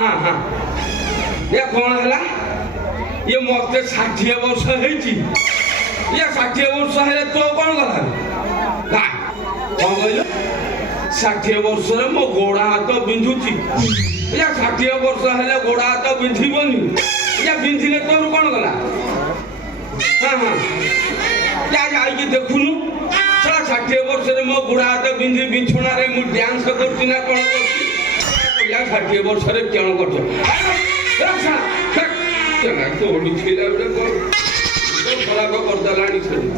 हाँ हाँ ये कौन है ये मत 60 वर्ष है ये 60 वर्ष है तो कौन गला ना कौन कहल 60 वर्ष मो गोड़ा हाथ बिंधुची या 60 वर्ष है गोड़ा हाथ बिंधबनी या बिंधिले तोर कौन गला हाँ हाँ क्या जाइए देखुनु सारा 60 वर्ष मो गोड़ा हाथ बिंधि बिछुणा रे मु डांस करती ना कौन करती या 60 वर्ष रे क्यों करछ रक्षा चला तो ओडी छिला बडे को खराब कर दलानी छड़ी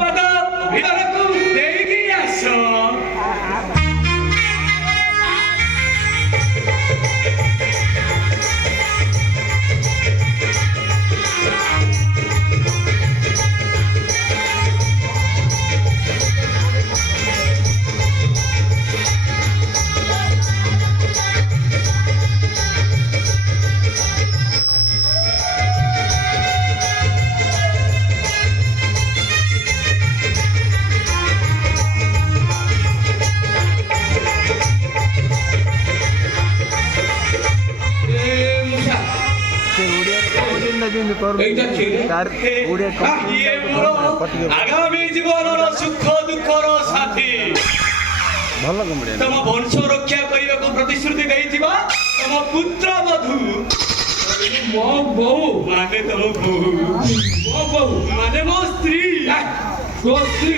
बाबा ভিতরে তো দেই কি আসো आगामी जीवन सुख दुखर साथी तम वंश रक्षा करने को प्रतिश्रुति देइथिबा तम पुत्र मधु मो बहु माने तम बहु माने मो स्त्री तो स्त्री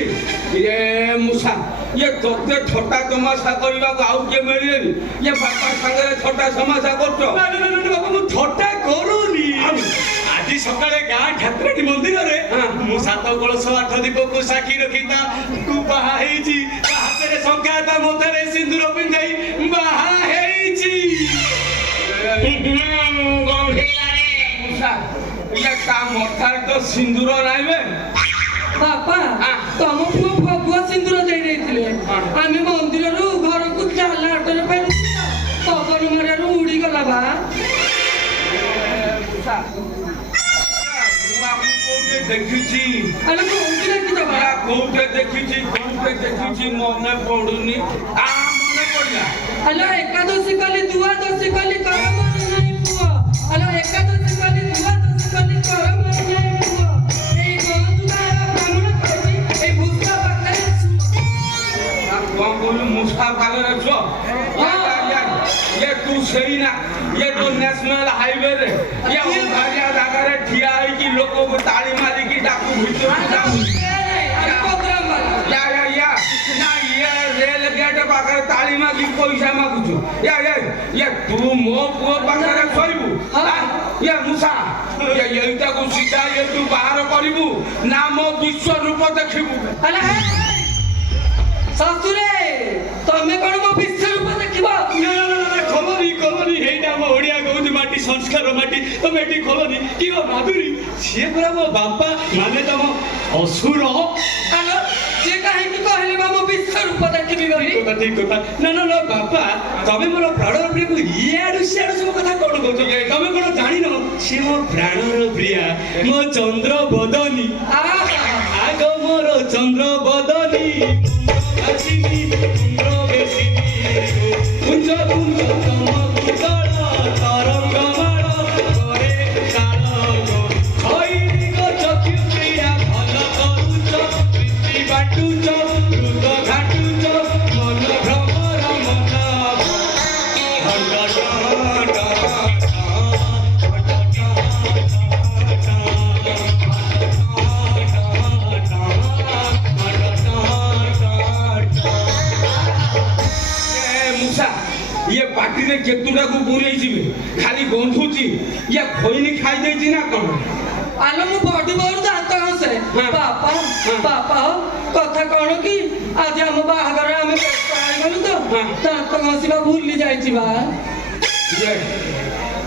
ये मुसा ये तोते छोटा तमाशा करबा को आउ के मिले ये बापा संगे छोटा तमाशा करतो बाबा मु छोटा करूनी आज सकाळे गाँ ठाकुराणी मंदिर रे मु 7 कलश 8 दीप को साक्षी रखिता तू बाहा हेजी हाथ रे संख्याता मोथरे सिंदूर पिंधाई बाहा हेजी गंभीरा रे मुसा ये का मोथार तो सिंदूर नाइबे बापा तम पुओ भगवा सिंदूर दे देथिले आमे मंदिर रु घर को जाला आटरे पेन पवन मारे रु उड़ी गला बा मुसा देखिছি अरे कोउठी देखि दबा कोउठे देखिছি मने पडुनी आ मने पड़ला अलो एकादशी कली द्वादशी कली कर मन नाही पुओ अलो एकादशी कली द्वादशी कली कर मन नाही पुओ एई गंधुदार ब्राह्मण कहछि एई भूसा पाखरे आ कोन बोलू मुसा पाखरे छो ये तू सही ना ये तो नेशनल हाईवे रे ये उधारिया जगह रे ठिया है कि लोगों को ताली मारी की डाकू भीतर जाऊ या ना ये रेल गेट पाखरे ताली मारी पैसा मागुछु ये तू मो पुओ पाखरे सोइबू ये मुसा ये एटा को सीधा ये तू बाहर करिबू ना मो विश्व रूप देखिबू अले ससुरे तमे कोन मो विश्व रूप देखिबो खोलनी हेटा मो ओडिया गौदी माटी संस्कार माटी तुम एटी खोलनी कि ओ माधुरी से पूरा मो बापा माने तम असुर अलो जे काहे कि कहले बा मो विश्व रूप देखिबी बोली ठीक कथा ना बापा तमे मोर प्राणर प्रिय को इयाडु सियाडु सब कथा कोन कहछो तमे कोन जानि न से मो प्राणर प्रिया मो चंद्र बदनी आगो मोर चंद्र बदनी आसिनी चंद्र बेसिनी कुंज कुंज तम कुतळ तरंग माळ करे काळ गो खैरिक चक्षु क्रिया भल करूच प्रीति बाटुच द्रुत घाटुच मन भ्रमर मन ये पार्टी रे केतुडा को बुरेई जिवे खाली गंधुची ये खोइनी खाई देछि ना कोन आलो मु बॉडी बोर दांत घसे पापा पापा कथा कोन की आज हम बाहागर हम पेट गलु तो दांत घसिबा भूली जाईछि बा ये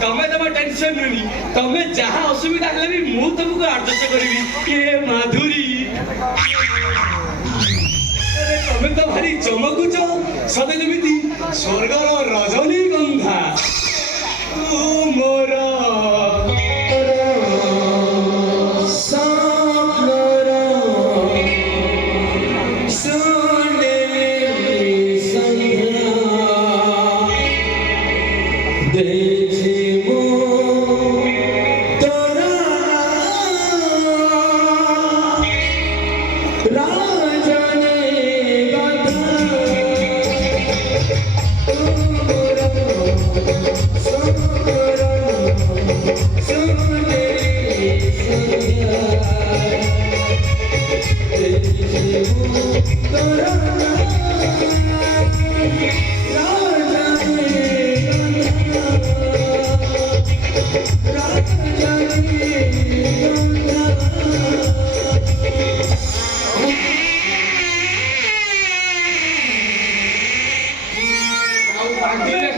तमे तम टेंशन ननी तमे जहां असुविधा हले भी मु तुमको एडजस्ट करबी के माधुरी अरे तमे तो भारी चमकुच सदे जेमिति स्वर्गर रजनीगंधा तू मोर सोने संध्या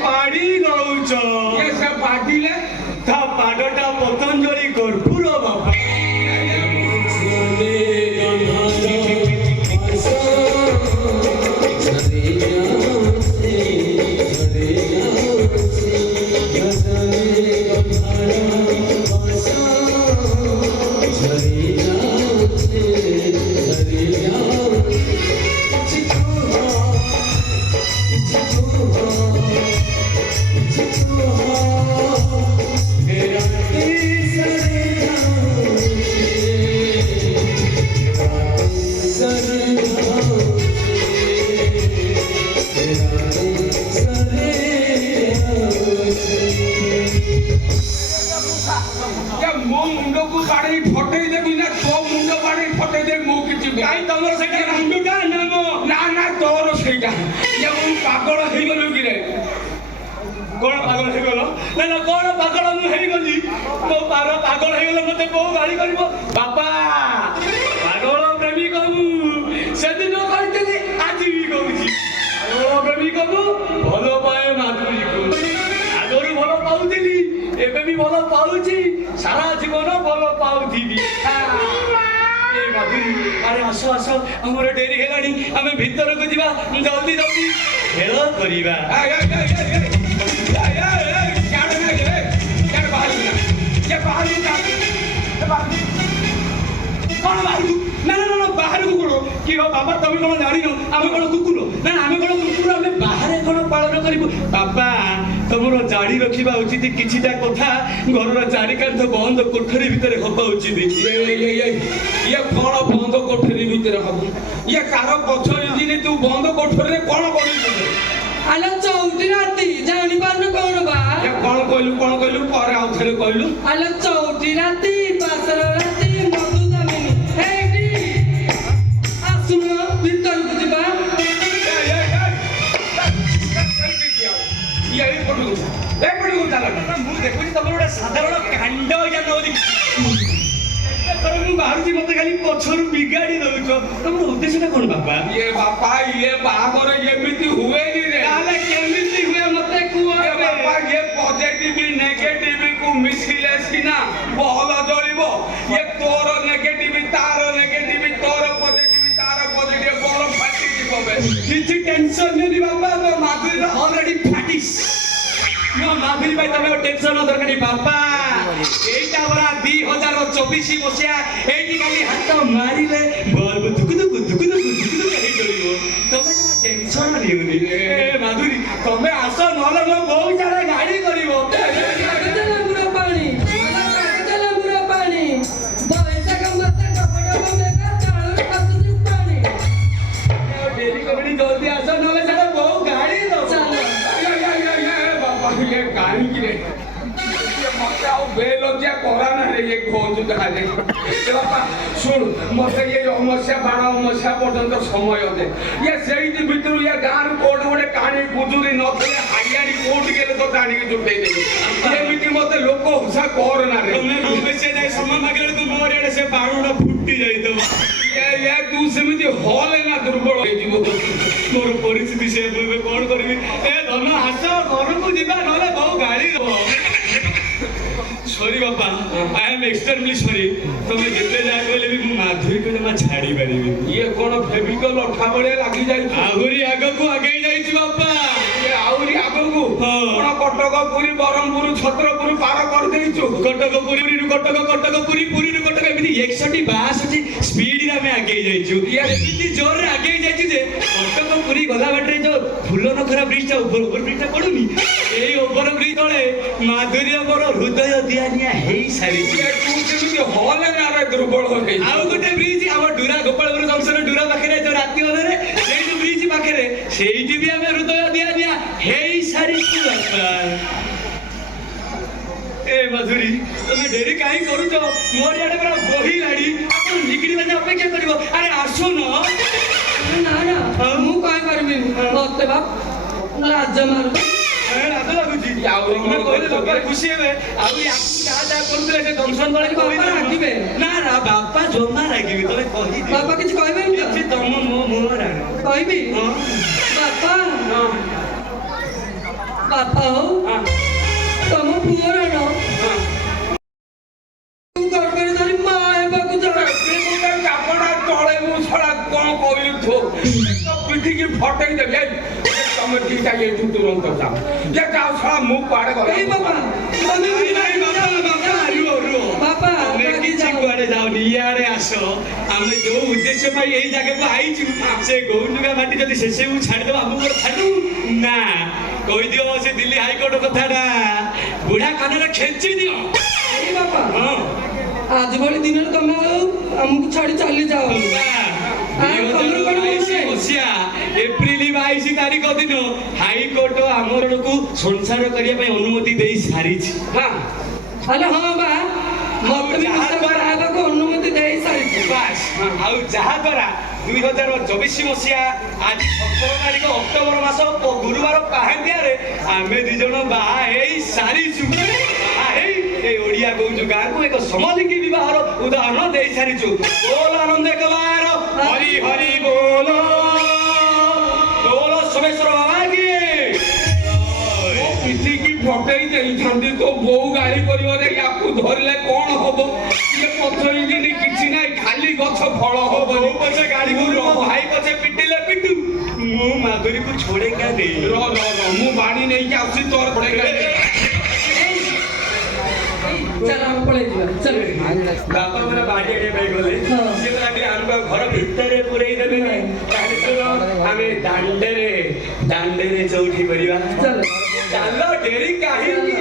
ପାଣି ନଉଛ ସେ ବାଡ଼ିଲେ ତା ପାଦଟା ପତଞ୍ଜଳି କର୍ପୂର ବାପା ମୋ ମୁଣ୍ଡକୁ ବାଡ଼େଇ ଫଟେଇ ଦେବି ନା ତୋ ମୁଣ୍ଡ ବାଡ଼େଇ ଫଟେଇ ଦେବି ମୁଁ କିଛି କାଇଁ ତମର ସେଇଟା ମୁଣ୍ଡଟା ନା ମୋ ନା ତୋର ସେଇଟା ମୁଁ ପାଗଳ ହେଇଗଲୁ କିରେ କଣ ପାଗଳ ହେଇଗଲ ନା କଣ ପାଗଳ ମୁଁ ହେଇଗଲି ମୋ ପାର ପାଗଳ ହେଇଗଲ ମତେ ବୋଉ ଗାଳି କରିବ ବାପା ପାଗଳ ପ୍ରେମିକ ମୁଁ ସେଦିନ କହିଥିଲି ଆଜି ବି କହୁଛି ପାଗଳ ପ୍ରେମିକ ମୁଁ ଭଲ ପାଏ ମାଧୁରୀକୁ ଆଗରୁ ଭଲ ପାଉଥିଲି ଏବେ ବି ଭଲ ପାଉଛି ସାରା ଜୀବନ ଭଲ ପାଉଥିବି ଆରେ ଆସ ଆସ ଆମର ଡେରି ହେଲାଣି ଆମେ ଭିତରକୁ ଯିବା ଜଲ୍ଦି ଜଲ୍ଦି ଖେଳ କରିବା କଣ ବାହାରକୁ ନା ନା ନା ବାହାରକୁ କଣ କି ବାବା ତମେ କଣ ଜାଣିନ ଆମେ କଣ କୁକୁର ନା ଆମେ କଣ କୁକୁର ଆମେ ବାହାରେ କଣ ପାଳନ କରିବୁ ବାବା ତମର ଜାଣି ରଖିବା ଉଚିତ କିଛିଟା କଥା ଘରର ଚାରିକାନ୍ଥ ବନ୍ଦ କୋଠରୀ ଭିତରେ ହବା ଉଚିତ ଇଏ କଣ ବନ୍ଦ କୋଠରୀ ଭିତରେ ହବ ଇଏ କାର ପଛ ଇଞ୍ଜିନ ତୁ ବନ୍ଦ କୋଠରୀରେ କଣ କରିଛୁ ଆଲୋ ଚଉଠି ରାତି ଜାଣିପାରୁନ କଣ ବା କଣ କହିଲୁ ପରେ ଆଉ ଥରେ କହିଲୁ ଆଲୋ ଚଉଠି ରାତି ପାସର ରାତି ମଧୁ ଦାମିନୀ ହେଇଟି ଆସୁନ ଭିତରକୁ ଯିବା ମୁଁ ଦେଖୁଛି ତମର ଗୋଟେ ସାଧାରଣ କାଣ୍ଡ ଜ୍ଞାନ ଅଛି ମୁଁ ବାହାରୁଛି ମତେ ଖାଲି ପଛରୁ ବିଗାଡି ଦଉଛ ତମର ଉଦ୍ଦେଶ୍ୟଟା କଣ ବାପା ଇଏ ବାହାଘର ଏମିତି ହୁଏନି ରେ ତାହେଲେ କେମିତି ହୁଏ ମତେ କୁହ ବାପା ଇଏ ପଜିଟିଭ ନେଗେଟିଭ କୁ ମିଶିଲେ ସିନା ବହଳ ଜଳିବ ଇଏ ତୋର ନେଗେଟିଭ ତାର ନେଗେଟିଭ ତୋର ପଜିଟିଭ ତାର ପଜିଟିଭ ବଳ ଫାଟି ଯିବ କିଛି ଟେନସନ ନେନି ବାପା ମୋ ମାଧୁରୀର ଅଲରେଡି ଫାଟିସ୍ ମୋ ମାଧୁରୀ ଭାଇ ତମେ ଟେନସନ ଦରକାର ବାପା এইটা পরা 2024 মସିହା এইটি খালি হাত মারিলে বলব দুকু দুকু দুকু দুকু দুকু দুকু হেই চলিব তবে টেনশন নিউনি এ মাধুরী তমে আস নহলে মো বউ চাড়ে গাড়ি করিব কাগজেলা পানি কাগজেলা পানি বৈশাখ মাসে কপড় মেঘা চালু আসুଛି পানি ডেরি কবি জলদি আস নহলে চাড়ে বউ গাড়ি দব বাবা ইয়ে কাহিকি রে মতে ଆଉ ବେଲଜ୍ୟା କରାନା ରେ ଇଏ କହୁଛୁ ତାହେଲେ ବାପା ଶୁଣ ମତେ ଇଏ ଅମସ୍ୟା ବାଣ ଅମସ୍ୟା ପର୍ଯ୍ୟନ୍ତ ସମୟ ଦେ ଇଏ ସେଇଠି ଭିତରୁ ଇଏ ଗାଁରୁ କୋଉଠି ଗୋଟେ କାଣି ଗୁଜୁରି ନଥିଲେ ହାଡ଼ିଆଣି କୋଉଠି ଗେଲେ ତ ଟାଣିକି ଜୁଟେଇ ଦେବି ଏମିତି ମତେ ଲୋକ ହୁସା କରନା ରେ ତମେ ଅବଶ୍ୟ ଯାଇ ସମୟ ମାଗିଲା ବେଳକୁ ମୋର ଏଡେ ସେ ବାଣଟା ଫୁଟି ଯାଇଥିବ ଇଏ ତୁ ସେମିତି ହଲେ ନା ଦୁର୍ବଳ ହେଇଯିବ ମୋର ପରିସ୍ଥିତି ସେ ଏବେ କଣ କରିବି ଏ ଧନ ଆସ ଘରକୁ ଯିବା ନହେଲେ ବହୁ ଗାଳି ଦବ ସରି ବାପା ଆଇ ଏମ୍ ଏକ୍ସଟ୍ରିମଲି ସରି ତମେ ଯେତେ ଯାହା କହିଲେ ବି ମୁଁ ମାଧୁରୀକୁ ଜମା ଛାଡ଼ି ପାରିବି ଇଏ କଣ ଫେବିକଲ ଅଠା ଭଳିଆ ଲାଗି ଯାଇଛି ଆହୁରି ଆଗକୁ ଆଗେଇ ଯାଇଛି ବାପା ଆହୁରି ଆଗକୁ କଣ କଟକ ପୁରୀ ବରହମପୁର ଛତ୍ରପୁର ପାର କରିଦେଇଛୁ କଟକ ପୁରୀରୁ କଟକ କଟକ ପୁରୀ ପୁରୀରୁ କଟକ ଏମିତି 61 62 ସ୍ପିଡରେ ଆମେ ଆଗେଇ ଯାଇଛୁ ଏମିତି ଜୋରରେ ଆଗେଇ ଯାଇଛୁ ଯେ କଟକ ପୁରୀ ଗଲା ବାଟରେ ଯୋଉ ଫୁଲ ନଖରା ବ୍ରିଜଟା ଓଭର ବ୍ରିଜଟା ପଡୁନି ଏଇ ଓଭର ବ୍ରିଜ ତଳେ ମାଧୁରୀ ମୋର ହୃଦୟ ଦିଆନିଆ ହେଇ ସାରିଛି। ତୁ କେମିତି ହଲେ ନାରେ ଦୁର୍ବଳ ହେଇ ଆଉ ଗୋଟେ ବ୍ରିଜ ଆମ ଡୁରା ଗୋପାଳପୁର ଜଂସନ ଡୁରା ପାଖରେ ଯୋଉ ରାତି ଅଧରେ ସେଇଠି ବ୍ରିଜ ପାଖରେ ସେଇଠି ବି ଆମେ ହୃଦୟ ଦିଆନିଆ ହେଇ ସାରିଛୁ ବାପା। ଏ ମାଧୁରୀ ତମେ ଡେରି କାହିଁ କରୁଛ? ମୋର ଇଆଡେ ପୁରା ବହିଲାଣି। ଆପଣ ନିକିଡି ମାନେ ଅପେକ୍ଷା କରିବ। ଆରେ ଆସୁନ। ନା ନା ମୁଁ କହିପାରିବିନି ମତେ ବା ଲାଜ ମାରୁଛି। ଲାଜ ଲାଗୁଛି। ଆଉ ତମେ କହିଲେ ବାପା ଖୁସି ହେବେ। ଆଉ ୟାକୁ ଯାହା ଯାହା କରୁଥିଲେ ସେ ଜଂସନ ତଳେ ବାପା ରାଗିବେ। ନା ନା ବାପା ଜମା ରାଗିବେ। ତମେ କହିଦିଅ। ବାପା କିଛି କହିବେନି ତ? କିଛି ତମ ମୋ ମୁହଁ ରାଗ। କହିବି ହଁ ବାପା ହଁ ବାପା ହଉ ହଁ ତମ ପୁଅର ନ ହଁ। ଗଡ଼କରି ଧରି ମା ହେବାକୁ ଯାଉ। କାପଡ଼ା ତଳେ ମୁଁ ଛଡ଼ା କଣ କହିଲୁ ଥୋ ପିଠିକି ଫଟେଇ ଦେବି ତମେ ଠିକ ଏଠୁ ତୁରନ୍ତ ଯାଅ ଯେ ଯାଉ ଛଡ଼ା ମୁଁ କୁଆଡ଼େ ଏଇ ବାପା ତମେ ନାଇଁ, ନାଇଁ, ବାପା, ବାପା, ରୁହ, ରୁହ। ବାପା ତମେ ରାଗି କିଛି ଯାଅ। କୁଆଡେ ଯାଉନି। ଇଆଡେ ଆସ। ଆମେ ଯୋଉ ଉଦ୍ଦେଶ୍ୟ ପାଇଁ ଏଇ ଜାଗାକୁ ଆଇଛୁ ସେ ଗୌଣ୍ଡୁଗା ମାଟି ଯଦି ସେସବୁ ଛାଡ଼ିଦବା ଆମକୁ ଛାଡିଦବୁ ନା। କହିଦିଅ ସେ ଦିଲ୍ଲୀ ହାଇକୋର୍ଟ କଥାଟା ବୁଢା କାନରେ ଖେଞ୍ଚି ଦିଅ। ଏଇ ବାପା ହଁ ଆଜି ଭଳି ଦିନରେ ତମେ ଆଉ ଆମକୁ ଛାଡି ଚାଲି ଯାଅ। 2022 ମସିହା ଏପ୍ରିଲ 22 ତାରିଖ ଦିନ ହାଇକୋର୍ଟ ଆମକୁ ସଂସାର କରିବା ପାଇଁ ଅନୁମତି ଦେଇ ସାରିଛି। ହଁ ହେଲେ ହଁ ବା ମତେ ବି ଯାହା ଦ୍ୱାରା ହେବାକୁ ଅନୁମତି ଦେଇ ସାରିଛି। ବାସ୍। ଆଉ ଯାହା ଦ୍ୱାରା 2024 ମସିହା ଆଜି 17 ତାରିଖ ଅକ୍ଟୋବର ମାସ ଗୁରୁବାର ପାହାନ୍ତିଆରେ ଆମେ ଦି ଜଣ ବାହା ହେଇ ସାରିଛୁ। ବାହା ହେଇ এই ওড়িয়া গৌজু গাঁকু এক সমলিঙ্গী বিবাহর উদাহরণ দেই সারিছু। બોલ আনন্দ একবার হরি হরি બોલ બોল সোমেশ্বর বাবা কি ପିଠିକି ଫଟେଇ ଦେଇଥାନ୍ତି ତୋ ବୋଉ ଗାଳି କରିବ ରେ ୟାକୁ ଧରିଲେ କଣ ହବ ଇଏ ପଥର ଇଞ୍ଜିନି କିଛି ନାହିଁ ଖାଲି ଗଛ ଫଳ ହବ ବୋଉ ପଛେ ଗାଳି କରୁ ମୋ ଭାଇ ପଛେ ପିଟିଲେ ପିଟୁ ମୁଁ ମାଧୁରୀକୁ ଛୋଡ଼େ କା ଦେଇ ମୁଁ ବାଣୀ ନେଇକି ଆସୁଛି ତୋର ଚାଲ ଆମେ ପଳେଇ ଯିବା ଚାଲ। ବାପା ମୋର ବାଡ଼ି ଆଣିବା ପାଇଁ ଗଲେ ହଁ। ସିଏ କହିଲେ ଆମକୁ ଘର ଭିତରେ ପୁରେଇ ଦେବେ ନାହିଁ। ତାହେଲେ ଚାଲ ଆମେ ଦାଣ୍ଡରେ ଚଉଠି କରିବା। ଚାଲ ଚାଲ ଡେରି କାହିଁକି?